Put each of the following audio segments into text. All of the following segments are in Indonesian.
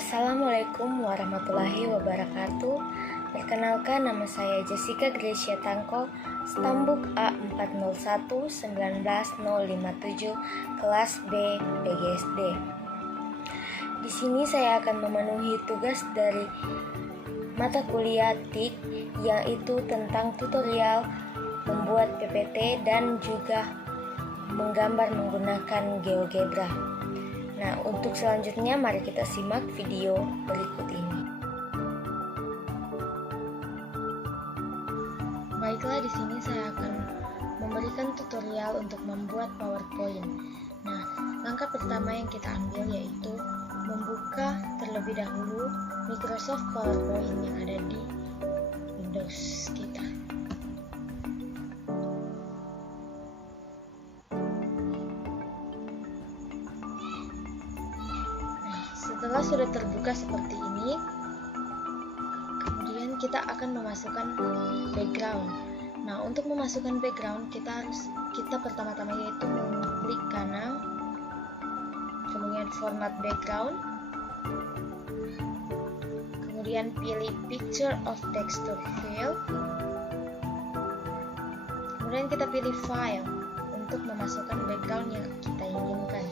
Assalamualaikum warahmatullahi wabarakatuh. Perkenalkan, nama saya Jessica Gracia Tangko, Stambuk A40119057, kelas B PGSD. Di sini saya akan memenuhi tugas dari mata kuliah TIK, yaitu tentang tutorial membuat PPT dan juga menggambar menggunakan GeoGebra. Nah, untuk selanjutnya mari kita simak video berikut ini. Baiklah, di sini saya akan memberikan tutorial untuk membuat PowerPoint. Nah, langkah pertama yang kita ambil yaitu membuka terlebih dahulu Microsoft PowerPoint yang ada di Windows kita. Setelah sudah terbuka seperti ini, kemudian kita akan memasukkan background. Nah, untuk memasukkan background kita pertama-tama yaitu mengklik kanan, kemudian format background, kemudian pilih picture of texture fill, kemudian kita pilih file untuk memasukkan background yang kita inginkan.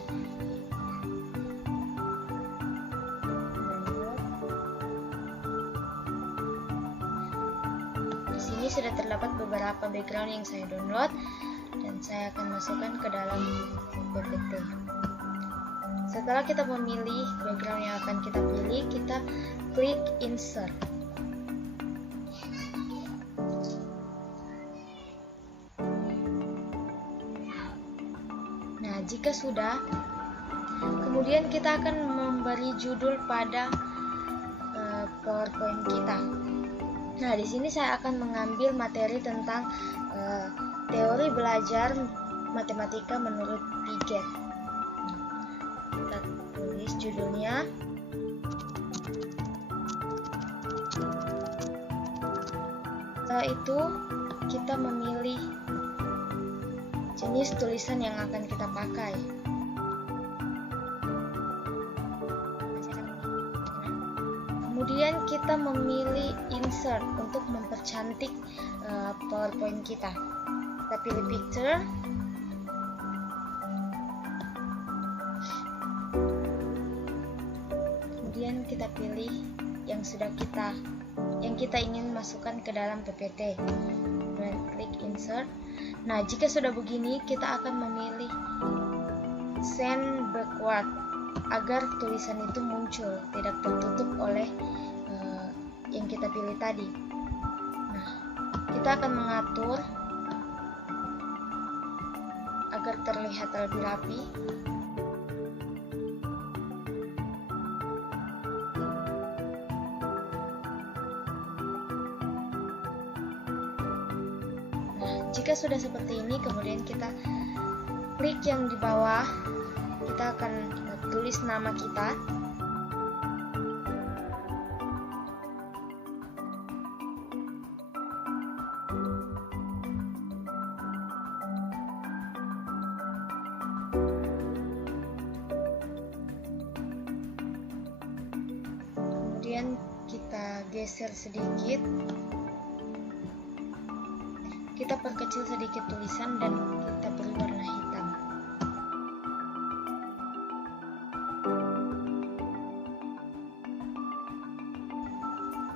Ini sudah terdapat beberapa background yang saya download dan saya akan masukkan ke dalam PPT. Setelah kita memilih background yang akan kita pilih, kita klik insert. Nah, jika sudah, kemudian kita akan memberi judul pada PowerPoint kita. Nah, di sini saya akan mengambil materi tentang teori belajar matematika menurut Piaget. Kita tulis judulnya. Setelah itu, kita memilih jenis tulisan yang akan kita pakai. Kemudian kita memilih insert untuk mempercantik PowerPoint kita. Kita pilih picture. Kemudian kita pilih yang kita ingin masukkan ke dalam PPT. Kemudian klik insert. Nah, jika sudah begini, kita akan memilih send backward agar tulisan itu muncul, tidak tertutup oleh yang kita pilih tadi. Nah, kita akan mengatur agar terlihat lebih rapi. Nah, jika sudah seperti ini, kemudian kita klik yang di bawah. Kita akan tulis nama kita. Kemudian kita geser sedikit. Kita perkecil sedikit tulisan dan kita beri warna hitam.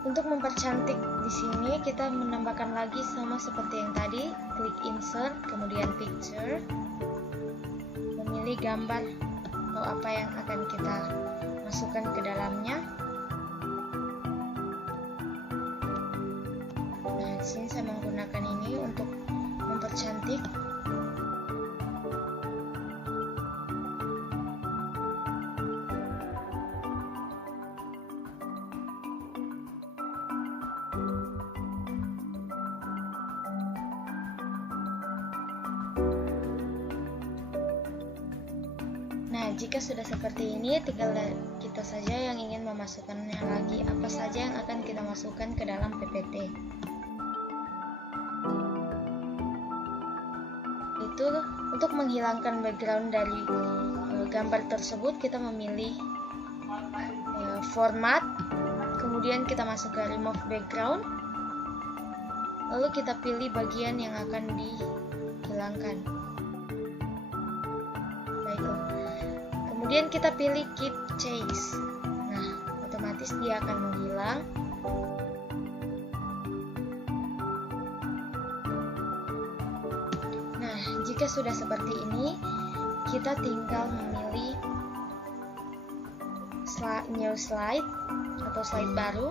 Untuk mempercantik di sini kita menambahkan lagi sama seperti yang tadi, klik insert, kemudian picture, memilih gambar atau apa yang akan kita masukkan ke dalamnya. Nah, di sini saya menggunakan ini untuk mempercantik. Nah, jika sudah seperti ini, tinggal kita saja yang ingin memasukkannya lagi, apa saja yang akan kita masukkan ke dalam PPT. Itu untuk menghilangkan background dari gambar tersebut, kita memilih format, kemudian kita masuk ke remove background, lalu kita pilih bagian yang akan dihilangkan. Baiklah, kemudian kita pilih keep change. Nah, otomatis dia akan menghilang. Nah, jika sudah seperti ini, kita tinggal memilih new slide atau slide baru.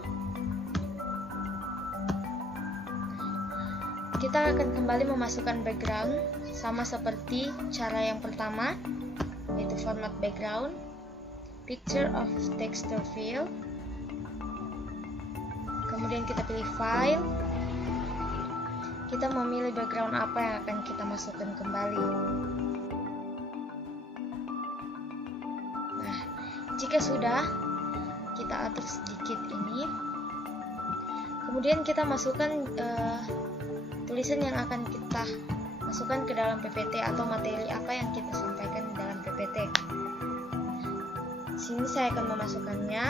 Kita akan kembali memasukkan background sama seperti cara yang pertama, yaitu format background, picture of texture fill, kemudian kita pilih file, kita memilih background apa yang akan kita masukkan kembali. Nah, jika sudah, kita atur sedikit ini, kemudian kita masukkan tulisan yang akan kita masukkan ke dalam PPT atau materi apa yang kita sampaikan dalam PPT. Sini saya akan memasukkannya.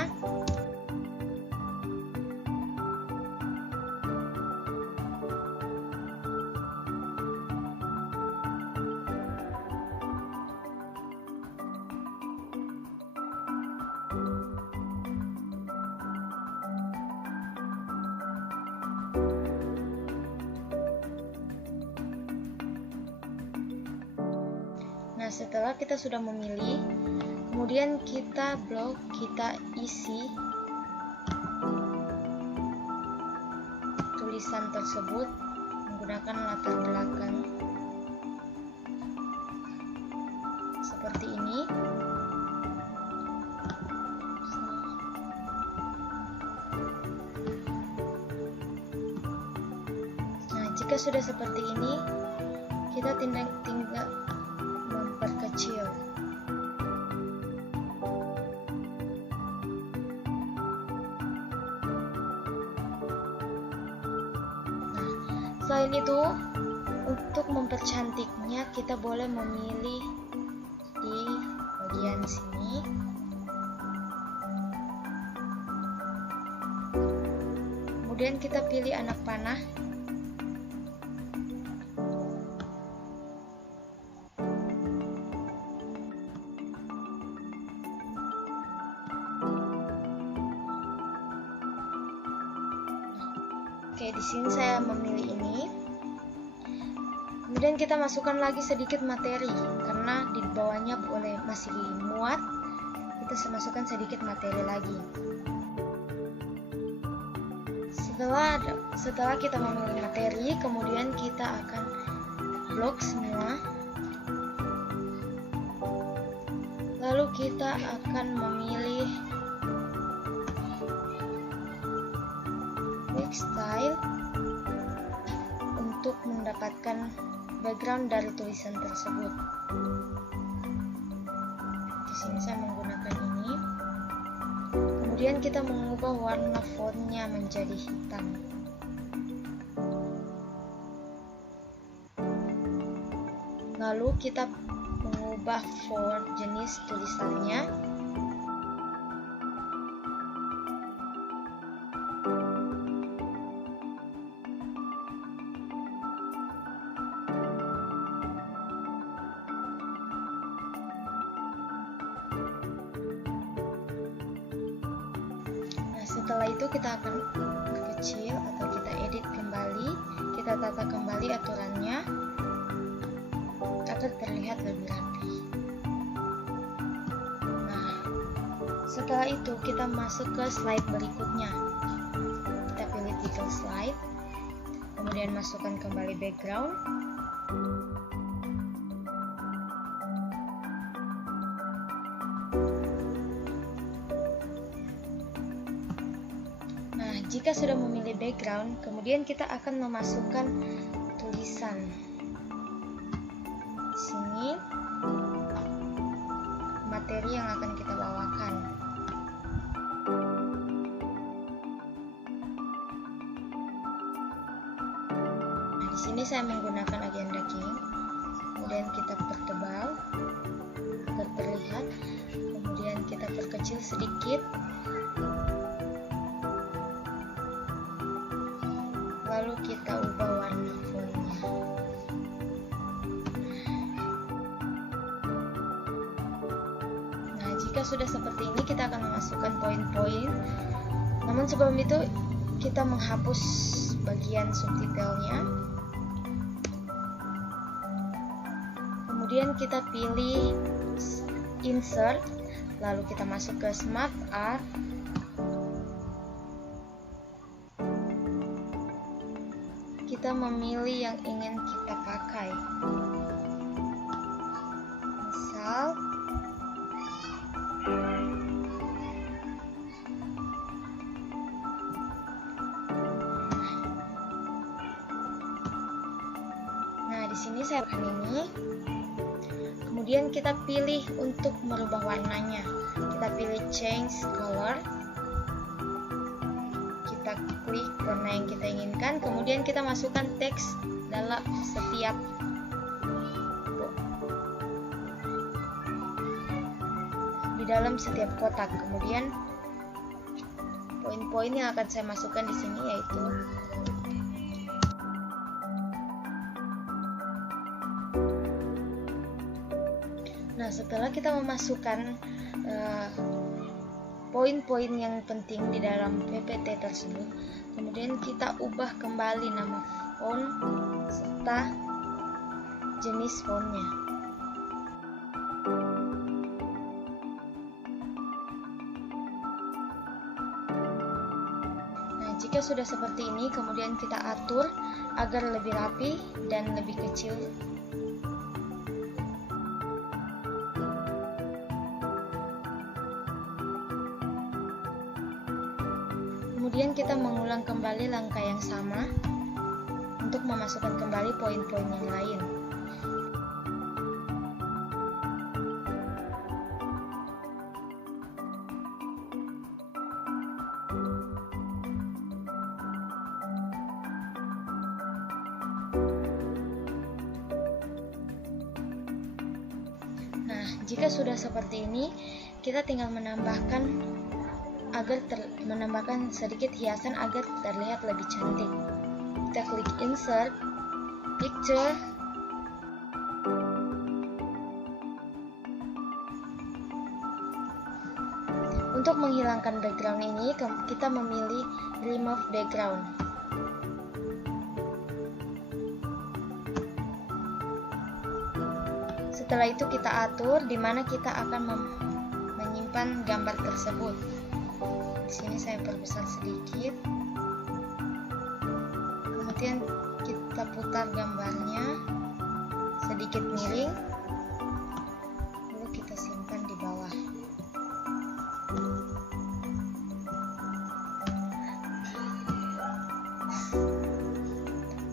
Nah, setelah kita sudah memilih, kemudian kita isi tulisan tersebut menggunakan latar belakang seperti ini. Nah, jika sudah seperti ini, kita tinggal memperkecil. Selain itu, untuk mempercantiknya kita boleh memilih di bagian sini. Kemudian kita pilih anak panah. Oke, di sini saya memilih ini. Kemudian kita masukkan lagi sedikit materi karena di bawahnya boleh masih dimuat. Kita masukkan sedikit materi lagi. Setelah kita memilih materi, kemudian kita akan blok semua. Lalu kita akan memilih style untuk mendapatkan background dari tulisan tersebut. Di sini saya menggunakan ini. Kemudian kita mengubah warna fontnya menjadi hitam. Lalu kita mengubah font jenis tulisannya. Setelah itu kita akan perkecil atau kita edit kembali, kita tata kembali aturannya agar terlihat lebih rapi. Nah, setelah itu kita masuk ke slide berikutnya. Kita pilih title slide, kemudian masukkan kembali background. Jika sudah memilih background, kemudian kita akan memasukkan tulisan. Di sini materi yang akan kita bawakan. Nah, di sini saya menggunakan agenda king. Kemudian kita pertebal agar terlihat. Kemudian kita perkecil sedikit. Lalu kita ubah warna fontnya. Nah, jika sudah seperti ini, kita akan memasukkan poin-poin. Namun sebelum itu, kita menghapus bagian subtitlenya. Kemudian kita pilih insert, lalu kita masuk ke Smart Art. Kita memilih yang ingin kita pakai. Misal nah, di sini saya akan ini. Kemudian kita pilih untuk merubah warnanya. Kita pilih change color. Kita klik warna yang kita inginkan. Kemudian kita masukkan teks dalam setiap kotak. Kemudian poin-poin yang akan saya masukkan di sini yaitu nah, setelah kita memasukkan poin-poin yang penting di dalam PPT tersebut, kemudian kita ubah kembali nama font serta jenis fontnya. Nah, jika sudah seperti ini, kemudian kita atur agar lebih rapi dan lebih kecil. Kemudian kita mengulang kembali langkah yang sama untuk memasukkan kembali poin-poin yang lain. Nah, jika sudah seperti ini, kita tinggal menambahkan sedikit hiasan agar terlihat lebih cantik. Kita klik insert, picture. Untuk menghilangkan background ini, kita memilih remove background. Setelah itu kita atur di mana kita akan menyimpan gambar tersebut. Di sini saya perbesar sedikit. Kemudian kita putar gambarnya sedikit miring. Lalu kita simpan di bawah.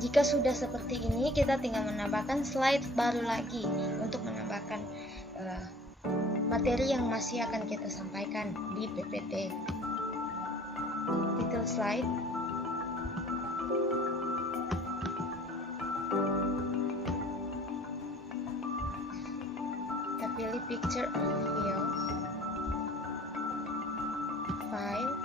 Jika sudah seperti ini, kita tinggal menambahkan slide baru lagi untuk menambahkan materi yang masih akan kita sampaikan di PPT. Title slide. Kita pilih picture of view, file,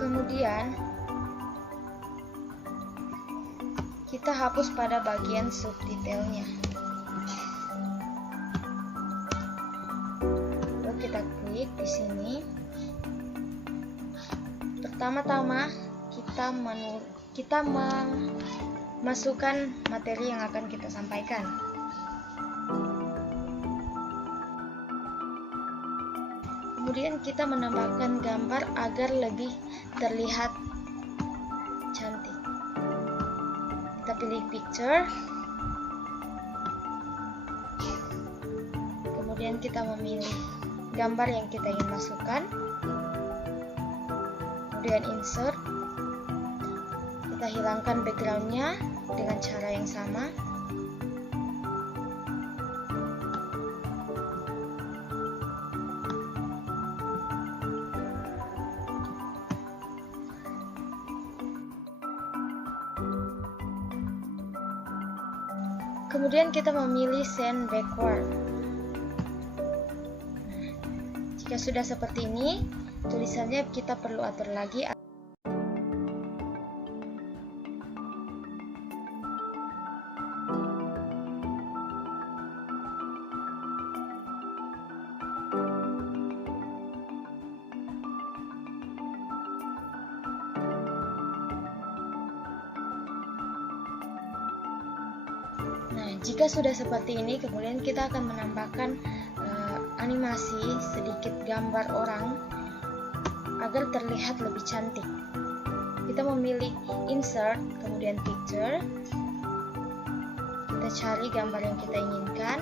kemudian kita hapus pada bagian subtitlenya. Lalu kita klik di sini. Pertama-tama kita memasukkan materi yang akan kita sampaikan. Kemudian kita menambahkan gambar agar lebih terlihat cantik. Kita pilih picture. Kemudian kita memilih gambar yang kita ingin masukkan. Kemudian insert. Kita hilangkan backgroundnya dengan cara yang sama. Kemudian kita memilih send backward. Jika sudah seperti ini, tulisannya kita perlu atur lagi. Nah, jika sudah seperti ini, kemudian kita akan menambahkan animasi sedikit gambar orang agar terlihat lebih cantik. Kita memilih insert, kemudian picture. Kita cari gambar yang kita inginkan.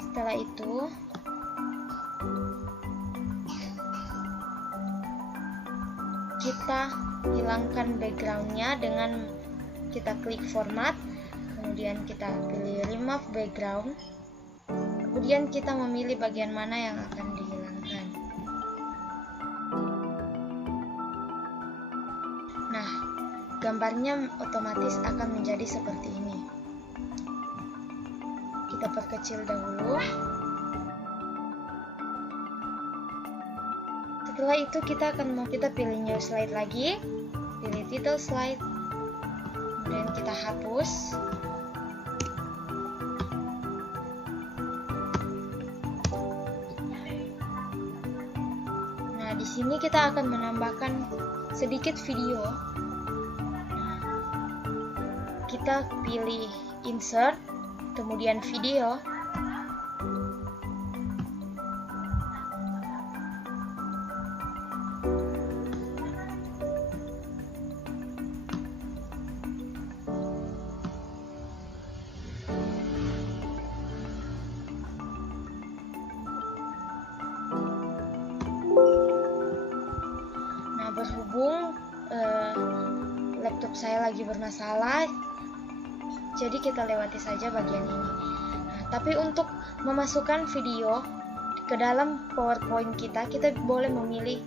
Setelah itu, kita hilangkan backgroundnya dengan kita klik format, kemudian kita pilih remove background, kemudian kita memilih bagian mana yang akan dihilangkan. Nah, gambarnya otomatis akan menjadi seperti ini. Kita perkecil dahulu. Setelah itu kita pilih new slide lagi, pilih title slide, kemudian kita hapus. Nah, di sini kita akan menambahkan sedikit video. Kita pilih insert, kemudian video. Berhubung laptop saya lagi bermasalah, jadi kita lewati saja bagian ini. Nah, tapi untuk memasukkan video ke dalam PowerPoint kita boleh memilih.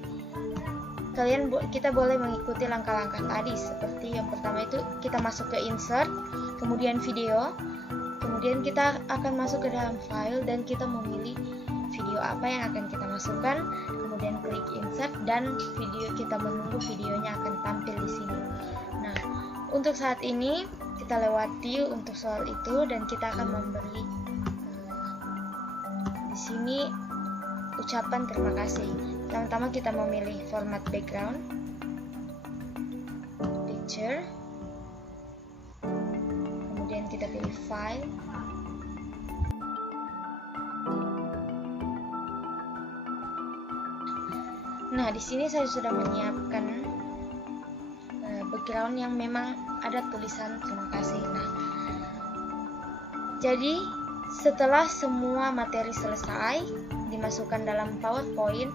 Kita boleh mengikuti langkah-langkah tadi. Seperti yang pertama itu kita masuk ke insert, kemudian video, kemudian kita akan masuk ke dalam file dan kita memilih video apa yang akan kita masukkan, kemudian klik insert dan kita menunggu videonya akan tampil di sini. Nah, untuk saat ini kita lewati untuk soal itu dan kita akan memberi di sini ucapan terima kasih. Pertama-tama kita memilih format background, picture, kemudian kita pilih file. Nah, di sini saya sudah menyiapkan background yang memang ada tulisan terima kasih. Nah, jadi setelah semua materi selesai dimasukkan dalam PowerPoint,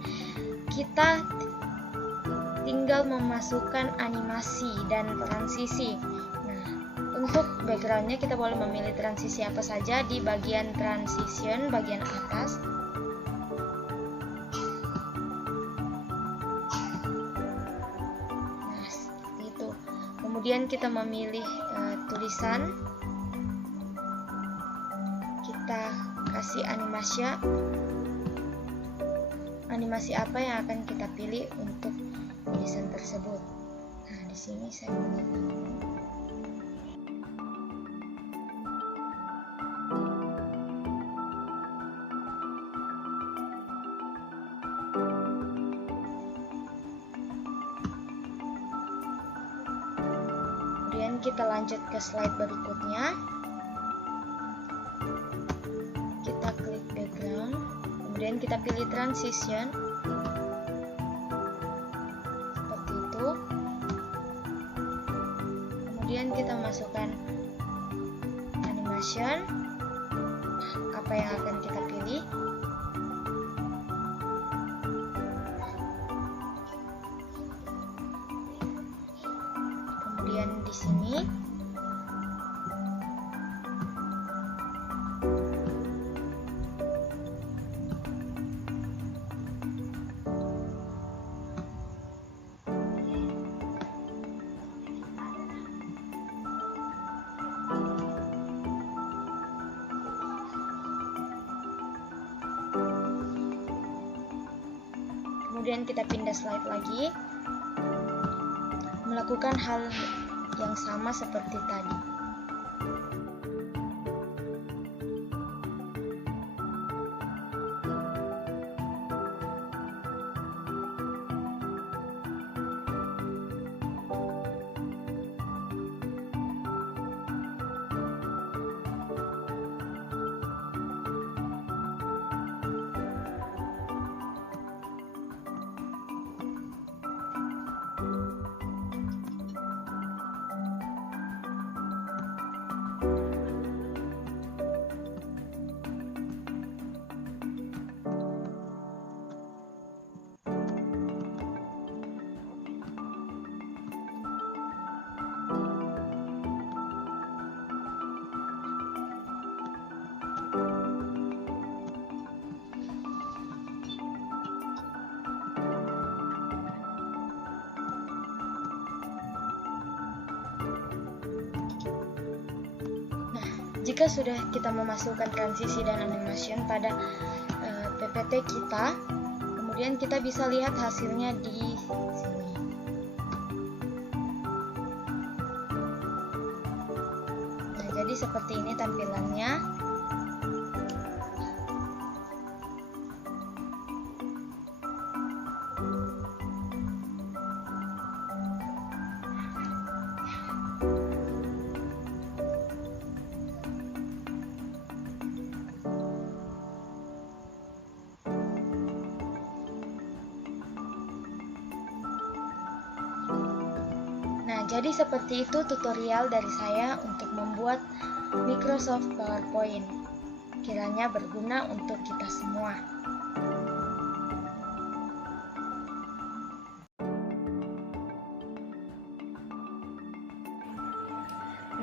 kita tinggal memasukkan animasi dan transisi. Nah, untuk backgroundnya kita boleh memilih transisi apa saja di bagian transition, bagian atas. Kemudian kita memilih tulisan, kita kasih animasi apa yang akan kita pilih untuk tulisan tersebut. Nah, di sini saya memilih. Kita lanjut ke slide berikutnya. Kita klik background, kemudian kita pilih transition seperti itu. Kemudian kita masukkan animation, apa yang akan kita pilih. Kemudian di sini Kemudian kita pindah slide lagi, melakukan hal yang sama seperti tadi. Jika sudah kita memasukkan transisi dan animation pada PPT kita, kemudian kita bisa lihat hasilnya di sini. Nah, jadi seperti ini tampilannya. Jadi seperti itu tutorial dari saya untuk membuat Microsoft PowerPoint. Kiranya berguna untuk kita semua.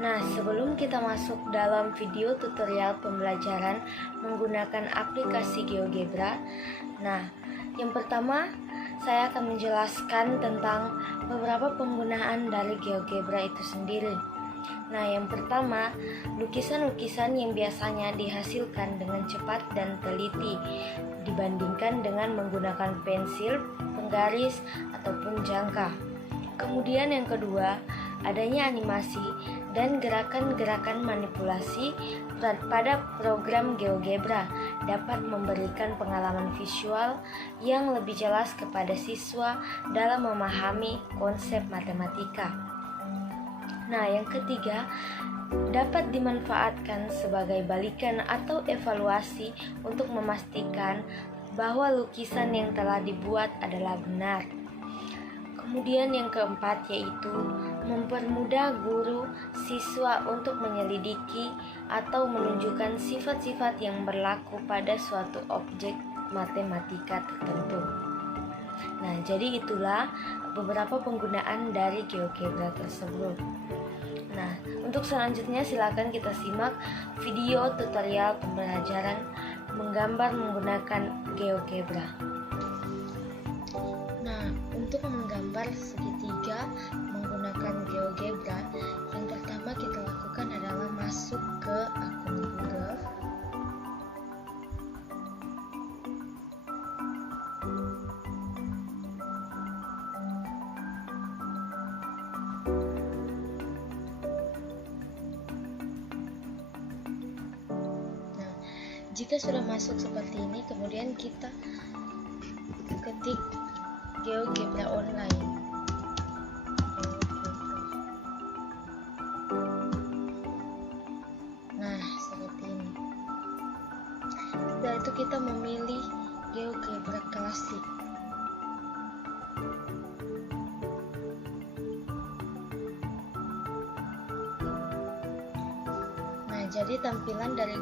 Nah, sebelum kita masuk dalam video tutorial pembelajaran menggunakan aplikasi GeoGebra, yang pertama saya akan menjelaskan tentang beberapa penggunaan dari GeoGebra itu sendiri. Nah, yang pertama, lukisan-lukisan yang biasanya dihasilkan dengan cepat dan teliti dibandingkan dengan menggunakan pensil, penggaris, ataupun jangka. Kemudian yang kedua, adanya animasi dan gerakan-gerakan manipulasi pada program GeoGebra dapat memberikan pengalaman visual yang lebih jelas kepada siswa dalam memahami konsep matematika. Nah, yang ketiga, dapat dimanfaatkan sebagai balikan atau evaluasi untuk memastikan bahwa lukisan yang telah dibuat adalah benar. Kemudian yang keempat yaitu mempermudah guru siswa untuk menyelidiki atau menunjukkan sifat-sifat yang berlaku pada suatu objek matematika tertentu. Nah, jadi itulah beberapa penggunaan dari GeoGebra tersebut. Nah, untuk selanjutnya silakan kita simak video tutorial pembelajaran menggambar menggunakan GeoGebra. Untuk menggambar segitiga menggunakan GeoGebra, yang pertama kita lakukan adalah masuk ke akun Google. Nah, jika sudah masuk seperti ini, kemudian kita ketik GeoGebra online. Nah, seperti ini. Setelah itu kita memilih GeoGebra klasik. Nah, jadi tampilan dari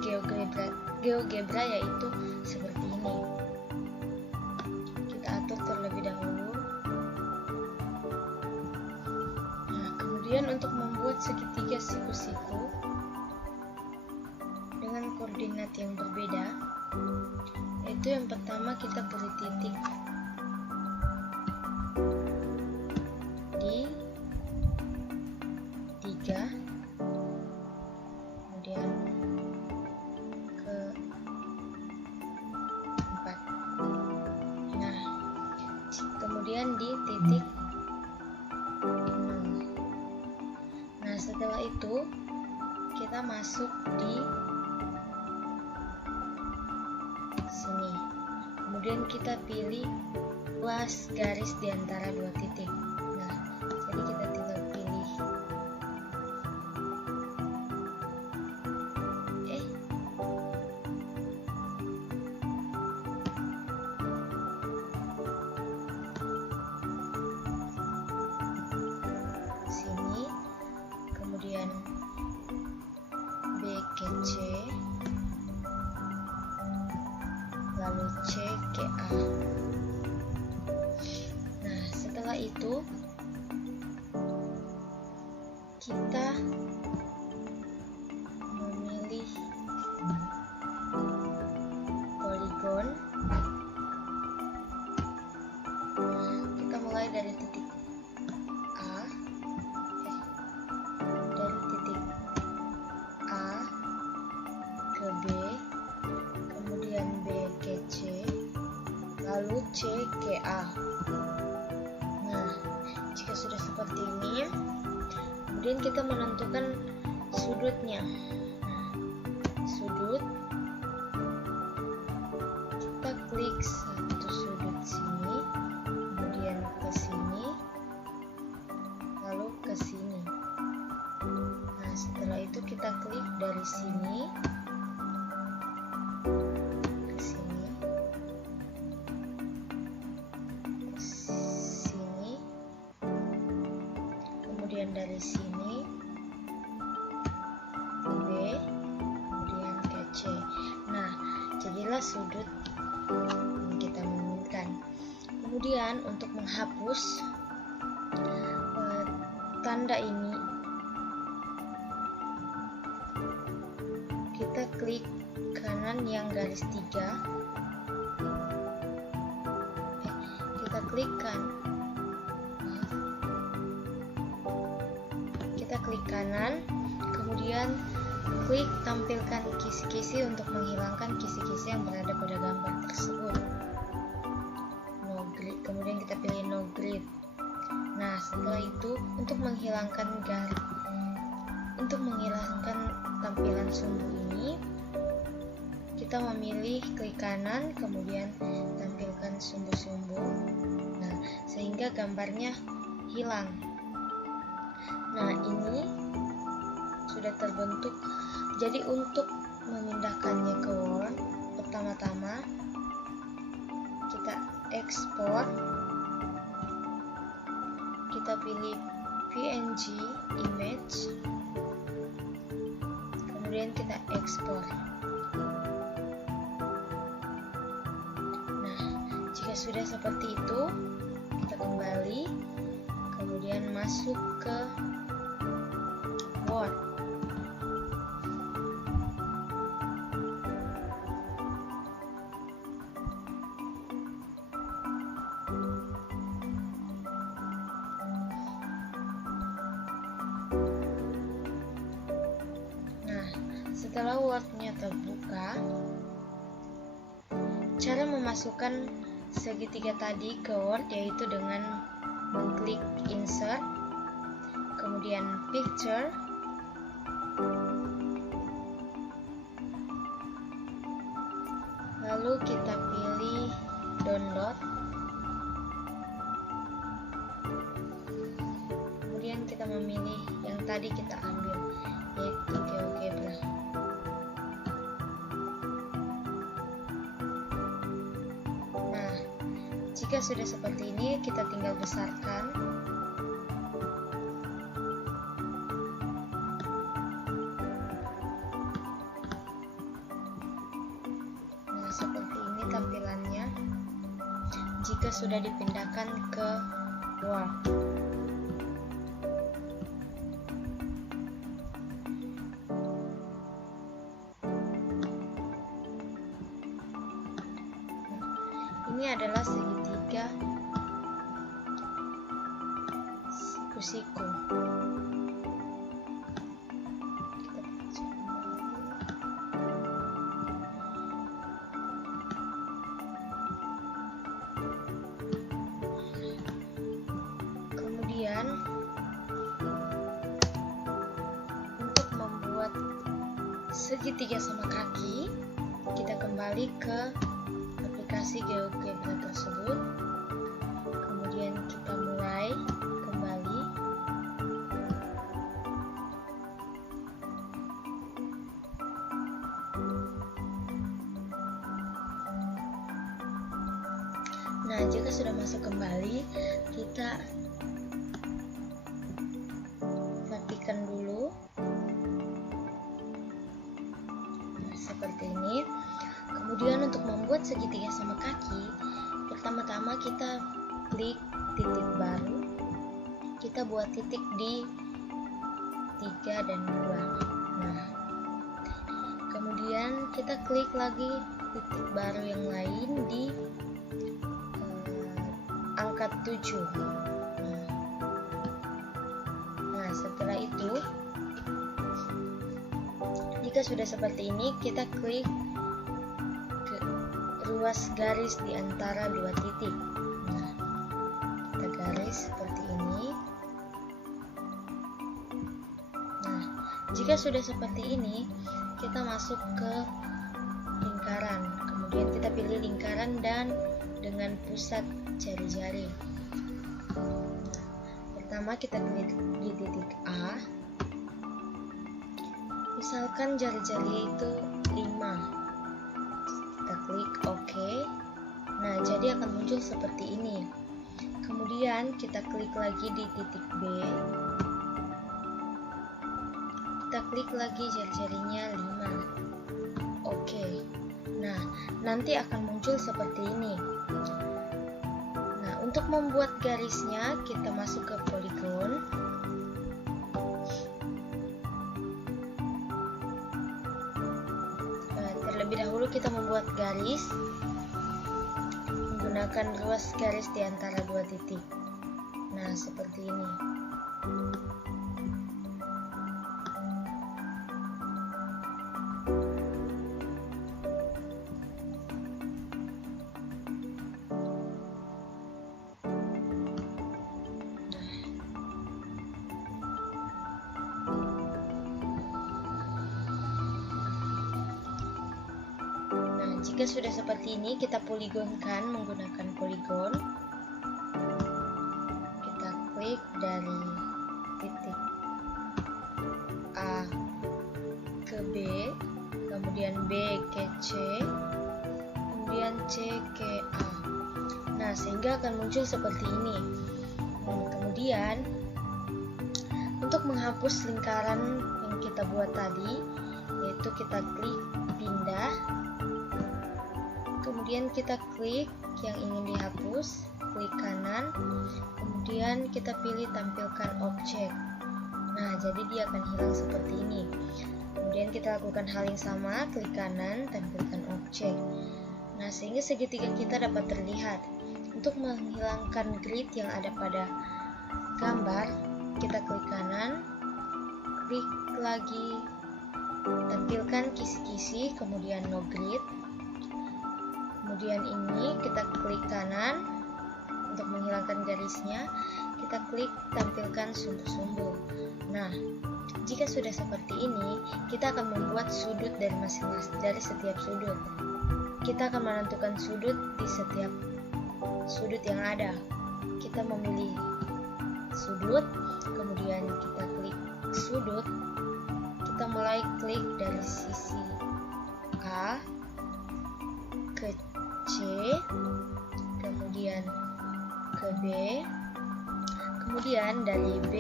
GeoGebra yaitu seperti ini. Terlebih dahulu. Nah, kemudian untuk membuat segitiga siku-siku dengan koordinat yang berbeda, yaitu yang pertama kita beri titik di 3, kemudian ke 4. itu kita masuk di sini. Kemudian kita pilih luas garis di antara dua titik. Nah, jadi kita tinggal pilih sini, kemudian B ke C, lalu C ke A. Nah, setelah itu kita memilih poligon. Kita mulai dari titik A, dari titik A ke B, kemudian B ke C, lalu C ke A. Nah, jika sudah seperti ini, kemudian kita menentukan sudutnya. Nah, sudut, kita klik satu sudut sini, kemudian ke sini, lalu ke sini. Nah, setelah itu kita klik dari sini ke sini, ke sini, kemudian dari sini ke B, kemudian ke C. Nah, jadilah sudut yang kita inginkan. Kemudian untuk menghapus tanda ini, kita klik kanan yang garis 3, kita klik kanan, kemudian klik tampilkan kisi-kisi untuk menghilangkan kisi-kisi yang berada pada gambar tersebut. No grid, kemudian kita pilih no grid. Nah, setelah itu untuk menghilangkan tampilan sumbu ini, kita memilih klik kanan, kemudian tampilkan sumbu-sumbu. Nah, sehingga gambarnya hilang. Nah, ini sudah terbentuk. Jadi untuk memindahkannya ke Word, pertama-tama kita ekspor, kita pilih PNG image, kemudian kita ekspor. Nah, jika sudah seperti itu, kita kembali, kemudian masuk ke Word. Setelah Word-nya terbuka, cara memasukkan segitiga tadi ke Word yaitu dengan mengklik Insert, kemudian Picture, lalu kita pilih Download, kemudian kita memilih yang tadi kita ambil, yaitu GeoGebra. Jika sudah seperti ini, kita tinggal besarkan. Nah, seperti ini tampilannya jika sudah dipindahkan ke Word. Ini adalah segitiga siku-siku. Kemudian segitiga sama kaki, kita kembali ke aplikasi GeoGebra tersebut. Kemudian kita mulai kembali. Nah, jika sudah masuk kembali, kita matikan dulu. Nah, seperti ini. Kemudian untuk membuat segitiga sama kaki, pertama-tama kita klik titik baru. Kita buat titik di 3 dan 2. Nah, kemudian kita klik lagi titik baru yang lain di angka 7. Nah, setelah itu, jika sudah seperti ini, kita klik ke ruas garis di antara 2 titik. Nah, kita garis seperti ini. Nah, jika sudah seperti ini, kita masuk ke lingkaran. Kemudian kita pilih lingkaran dan dengan pusat jari-jari. Nah, pertama kita klik di titik A. Misalkan jari-jari itu 5. Kita klik OK. Nah, jadi akan muncul seperti ini. Kemudian kita klik lagi di titik B. Kita klik lagi jari-jarinya 5. OK. Nah, nanti akan muncul seperti ini. Untuk membuat garisnya, kita masuk ke polygon. Terlebih dahulu kita membuat garis menggunakan ruas garis di antara 2 titik. Nah, seperti ini. Jika sudah seperti ini, kita poligonkan menggunakan poligon. Kita klik dari titik A ke B, kemudian B ke C, kemudian C ke A. Nah, sehingga akan muncul seperti ini. Kemudian, untuk menghapus lingkaran yang kita buat tadi, yaitu kita klik pindah. Kemudian kita klik yang ingin dihapus, klik kanan, kemudian kita pilih tampilkan objek. Nah, jadi dia akan hilang seperti ini. Kemudian kita lakukan hal yang sama, klik kanan, tampilkan objek. Nah, sehingga segitiga kita dapat terlihat. Untuk menghilangkan grid yang ada pada gambar, kita klik kanan, klik lagi, tampilkan kisi-kisi, kemudian no grid. Kemudian ini kita klik kanan untuk menghilangkan garisnya, kita klik tampilkan sumbu-sumbu. Nah, jika sudah seperti ini, kita akan membuat sudut dari masing-masing dari setiap sudut. Kita akan menentukan sudut di setiap sudut yang ada. Kita memilih sudut, kemudian kita klik sudut. Kita mulai klik dari sisi A ke C, kemudian ke B, kemudian dari B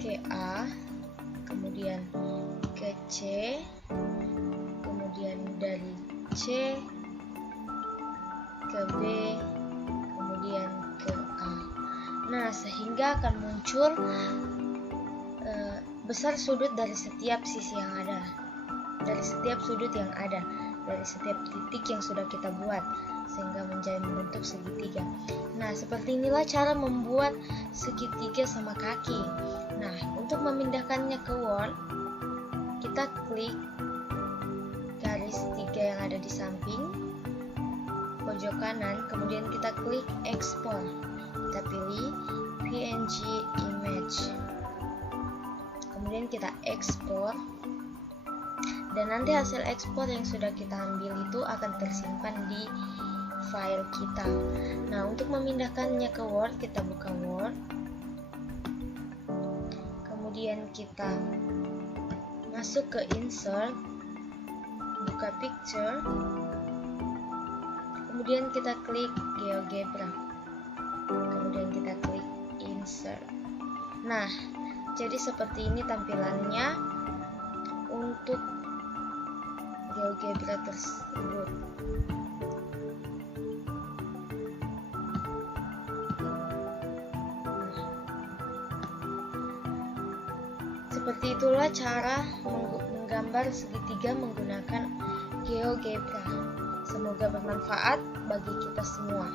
ke A, kemudian ke C, kemudian dari C ke B, kemudian ke A. Nah, sehingga akan muncul besar sudut dari setiap sisi yang ada, dari setiap sudut yang ada, dari setiap titik yang sudah kita buat, sehingga menjadi bentuk segitiga. Nah, seperti inilah cara membuat segitiga sama kaki. Nah, untuk memindahkannya ke Word, kita klik garis 3 yang ada di samping pojok kanan, kemudian kita klik export. Kita pilih PNG image. Kemudian kemudian kita ekspor, dan nanti hasil ekspor yang sudah kita ambil itu akan tersimpan di file kita. Nah, untuk memindahkannya ke Word, kita buka Word, kemudian kita masuk ke Insert, buka Picture, kemudian kita klik GeoGebra, kemudian kita klik Insert. Nah, jadi seperti ini tampilannya untuk GeoGebra tersebut. Seperti itulah cara menggambar segitiga menggunakan GeoGebra. Semoga bermanfaat bagi kita semua.